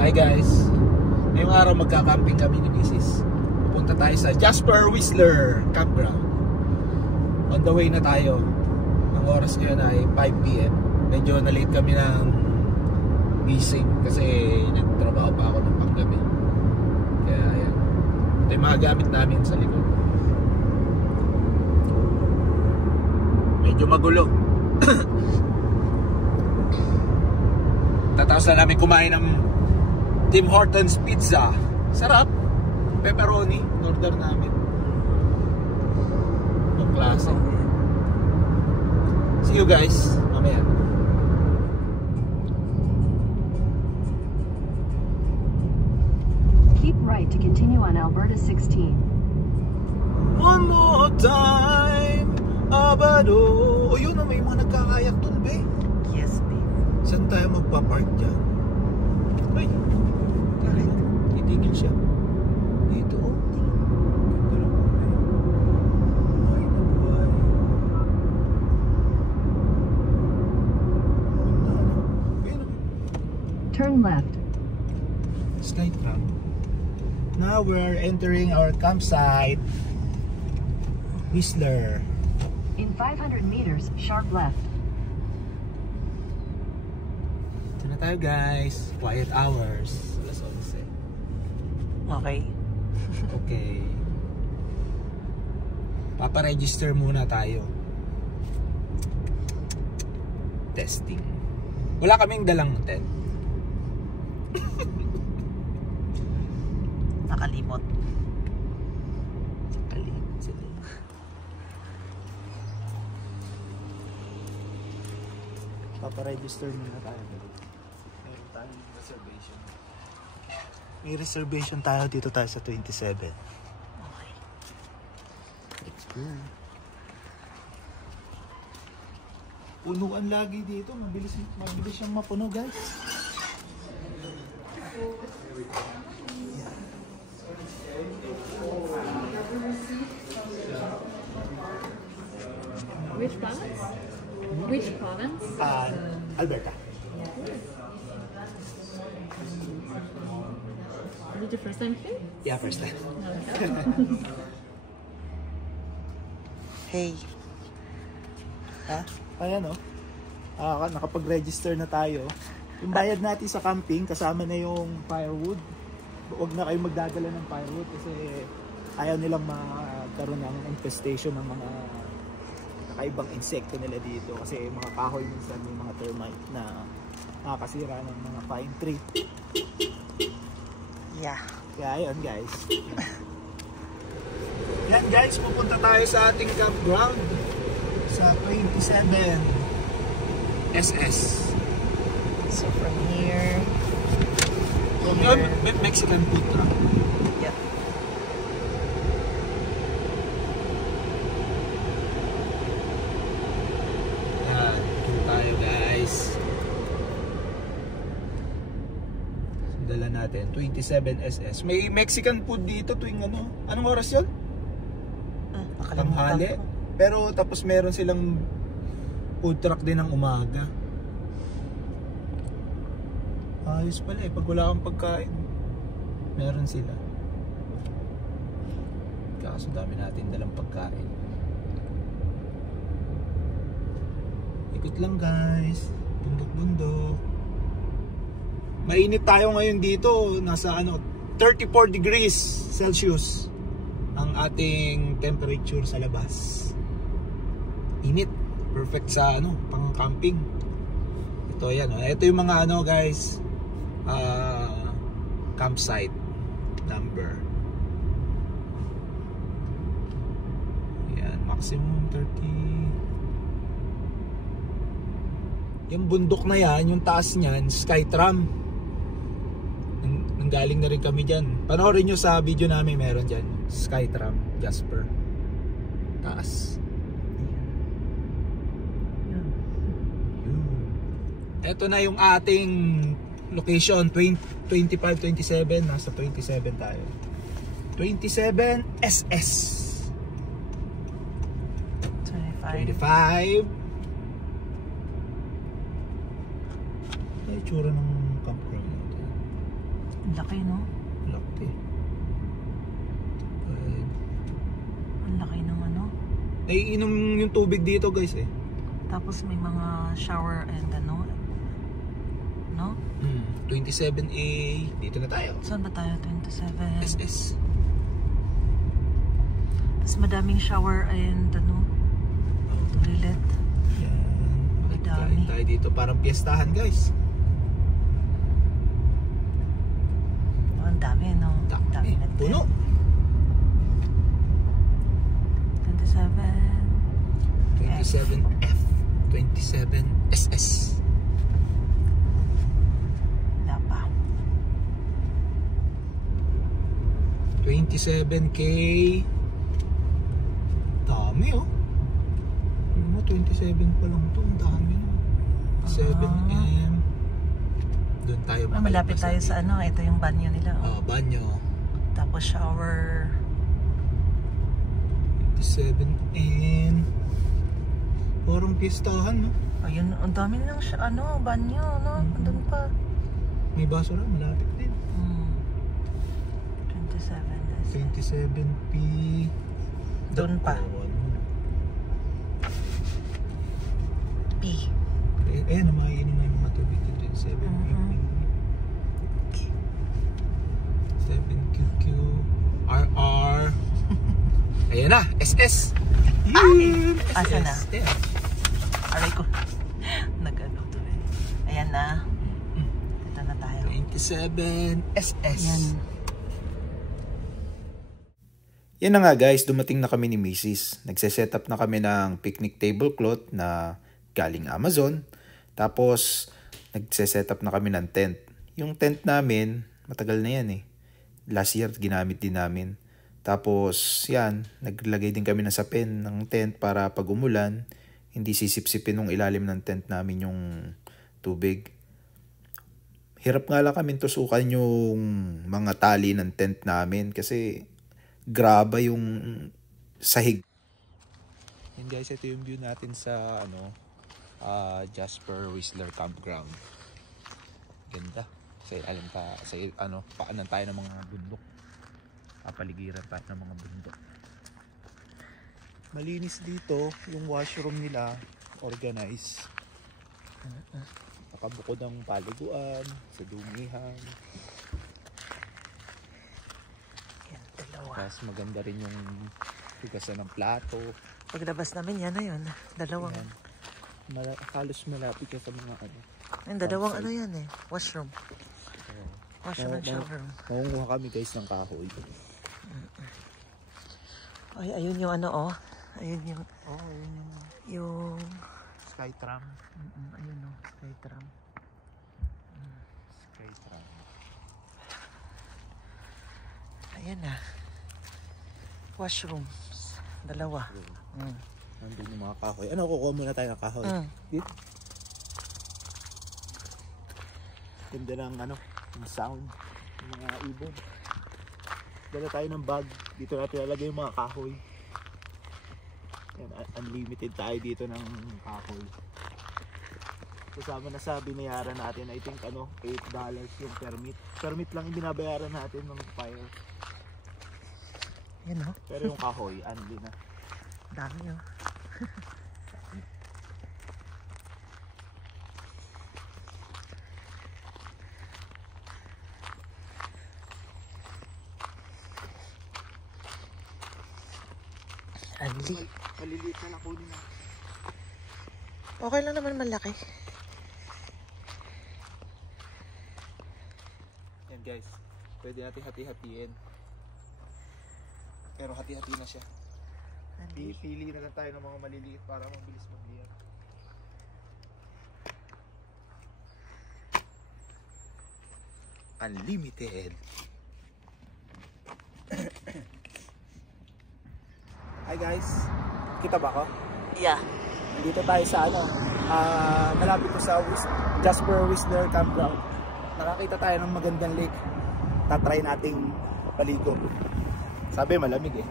Hi guys, ngayong araw magka-camping kami ni Mrs. Pupunta tayo sa Jasper Whistler Campground. On the way na tayo. Ang oras ngayon ay 5 PM. Medyo na-late kami ng gising kasi nagtrabaho pa ako ng panggabi. Kaya ayan, ito yung mga gamit namin sa likod. Medyo magulo. Tatapos na namin kumain ng Tim Hortons pizza. Sarap. Pepperoni, order namin. Ang klase. See you guys mamaya. Keep right to continue on Alberta 16. One more time, Abado. O yun na, may mga nagkakayak dun, be. Yes, babe. Saan tayo magpa-park dyan? Ay, titigil siya. Dito, oh. Ganda lang po na yun. Buhay na buhay. Ganda, ano? Ayun, oh. Turn left. Skytram. Now we're entering our campsite. Whistler. In 500 meters, sharp left. Ito na tayo guys. Quiet hours. Alas 11. Okay. Okay. Papa-register muna tayo. Testing. Wala kaming dalang tent. Nakalimot. Kalimut sila. Papa-register muna tayo. Meron tayong reservation. May reservation tayo dito tayo sa 27. Okay. Let's go. Punuan lagi dito. Mabilis siyang mapuno, guys. Which province? Which province? Alberta. Is it your first time here? Yeah, first time. Okay. Hey. Ha? Ayan o. Nakapag-register na tayo. Yung bayad natin sa camping, kasama na yung firewood. Huwag na kayo magdadala ng firewood kasi ayaw nilang magkaroon ng infestation ng mga kakaibang insekto nila dito. Kasi mga kahoy minsan may mga termite na nakakasira ng mga pine tree. Yeah. Kaya ayun guys. Yan guys, pupunta tayo sa ating campground sa 27 SS. So from here. May Mexican food truck. Yeah. Yan, dito tayo guys. Dala natin 27 SS. May Mexican food dito tuwing ano. Anong oras 'yon? Tanghali. Pero tapos meron silang food truck din ng umaga. Ayos pala eh. Pag wala kang pagkain, meron sila. Kaso dami natin dalang pagkain. Ikot lang guys. Bundok-bundok. Mainit tayo ngayon dito. Nasa 34 degrees Celsius ang ating temperature sa labas. Init. Perfect sa pang camping. Ito yan. Ito yung mga guys. Campsite number. Yan, maximum 30. Yung bundok na yan, yung taas niyan, Skytram. Nanggaling na rin kami dyan. Panoorin nyo sa video namin, meron dyan. Skytram, Jasper. Taas. Ito na yung ating location, 25-27, nasa 27 tayo. 27 SS. 25. Ito yung itsura ng campground natin. Laki, no? Laki. Ang laki ng ano. Naiinom yung tubig dito guys eh. Tapos may mga shower and ano. No? 27A. Dito na tayo. Saan ba tayo? 27. SS. Tapos madaming shower and ano. Toilet. Yan. Ang dami. Kain tayo dito. Parang piyestahan guys. Oh, ang dami, no? Dami. na Puno. 27. 27F. 27SS. Wala pa. 27K. Dami oh. Ano mo, 27 pa lang to. Ang dami no. 7M. Doon tayo Malapit tayo sa ano. Ito yung banyo nila. Oh. banyo. Tapos shower. 27M. Parang piestahan no. Ayun, ang dami nilang ano, banyo, no? Andun pa. May basura, malapit din. 27. 27P. Doon pa. P. Ayan na, makainom na yung mga tubig dito. 27P. 7QQ. RR. Ayan na, SS. Yun! Asa na? Ayan. Aray ko. Nag-ano to eh. Ayan na. Dito na tayo. 27 SS. Yan. Yan na nga guys, dumating na kami ni Mrs. Nagse-set up na kami ng picnic tablecloth na galing Amazon. Tapos, nagse-set up na kami ng tent. Yung tent namin, matagal na yan eh. Last year, ginamit din namin. Tapos, yan, naglagay din kami ng sapin ng tent para pag umulan, hindi sisip-sipin ng ilalim ng tent namin yung tubig. Hirap nga lang kami tusukan yung mga tali ng tent namin kasi graba yung sahig. And guys, ito yung view natin sa Jasper Whistler Campground. Ganda. Kasi alam pa sa paanan tayo ng mga bundok. Papaligiran tayo ng mga bundok. Malinis dito, yung washroom nila organized. Nakabukod ang paliguan, sa dumihan. Yan, dalawa. Tapos maganda rin yung hugasan ng plato. Paglabas namin, yan na yun. Dalawang. Ayan. Halos malapit ka sa mga Yan, dalawang ano yan eh. Washroom. Washroom and shower. Makunguha kami guys ng kahoy. Ay, ayun yung ano oh. Ayun yung Ayun yung Skytram. ayun oh, Skytram. Skytram. Ayan na. Washrooms. Dalawa. Nandun yung mga kahoy. Ano, kukuha muna tayo ng kahoy. Dito. Ganda ng yung sound. Yung mga ibon. Dala tayo ng bag. Dito natin lalagay yung mga kahoy. Yan, unlimited tayo dito ng kahoy. Kasama na sa binayaran natin, I think $8 yung permit. Permit lang yung binabayaran natin ng fire. Yan oh. Pero yung kahoy, unli na. Dami oh. Anli. Maliliit na lang kunin na. Okay lang naman malaki. Yan guys, pwede natin hati-hatiin. Pero hati-hati na siya. Pili na lang tayo ng mga maliliit para mabilis magliyan. Unlimited. Hi guys, kita ba ako? Yeah. Dito tayo sa malapit ko sa Jasper Whistler Campground. Nakakita tayo ng magandang lake. Tatry nating paligo. Sabi malamig eh.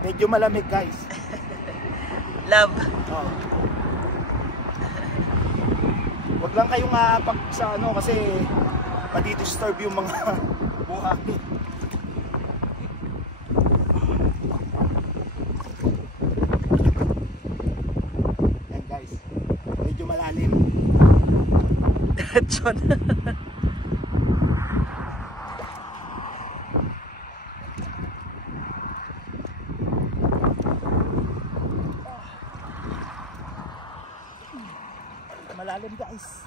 Medyo malamig guys. Love. Oh. Huwag lang kayong aapak sa ano kasi madi-disturb yung mga buhangin. Yan guys, medyo malalim. Diretso na. Malalim guys.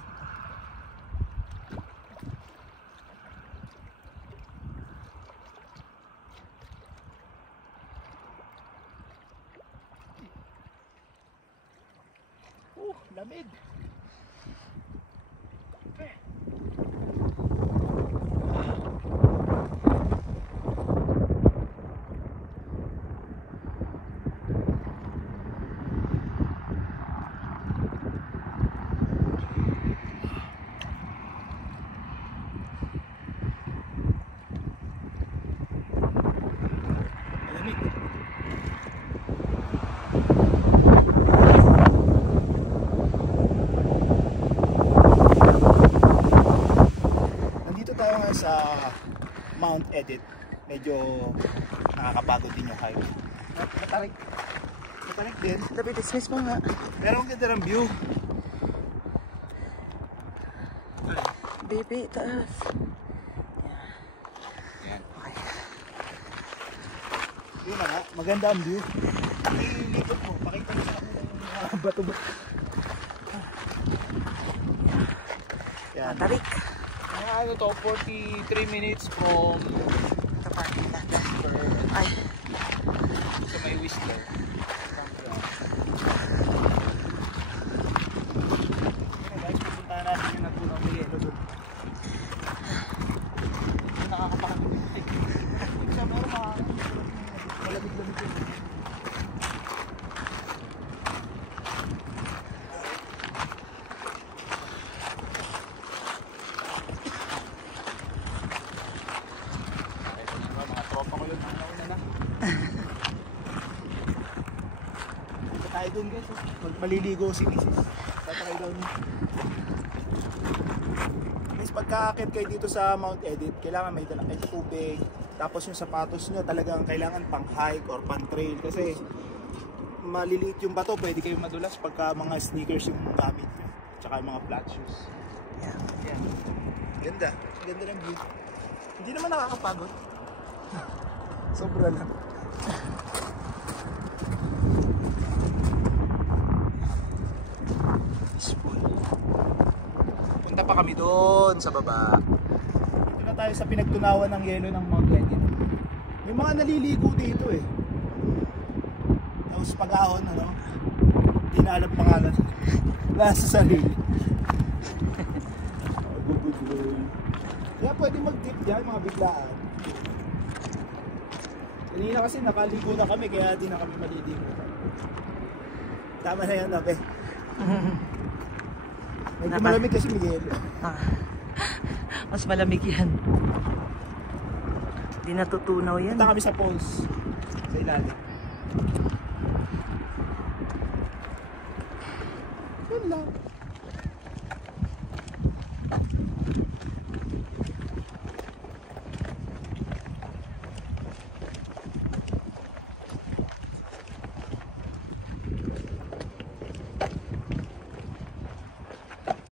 Lamig. Sa Mount Edith, medyo nakakapagod din yung hike. Matarik din. Dapat dismiss mo nga. Pero ang ganda ng view. Baby, taas. Yan. Okay. Yun na nga, maganda ang view. Pakilipot mo, pakita mo sa akin yung bato-bato. Yan. Matarik. Ano to, 43 minutes from Sa parking lot. Ay. sa may Whistler. Guys, pupuntahan natin yung nagpunang may yelo doon. Nakakapakagod. Siya meron malamig-lamig yun. Tayo doon guys, maliligo si Mrs. Tatry daw niya. Guys, pagka-akit kayo dito sa Mount Edith, kailangan may dala kayo tubig. Tapos yung sapatos nyo talagang kailangan pang hike or pang trail kasi maliliit yung bato, pwede kayong madulas pagka mga sneakers yung gamit nyo. Tsaka yung mga flat shoes. Yan. Yan. Ganda. Ganda ng view. Hindi naman nakakapagod. Sobra lang. Punta pa kami doon sa baba. Dito na tayo sa pinagtunawan ng yelo ng Mount Edith. May mga naliligo dito eh. Tapos pag-ahon, ano? Hindi na alam pangalan. Nasa sarili. Kaya pwede mag-dip dyan, mga biglaan. Kanina kasi nakaligo na kami, kaya di na kami maliligo. Tama na yan, Abe. Medyo malamig kasi Miguel. Mas malamig yan. Hindi natutunaw yan. Punta kami sa falls. Sa ilalim.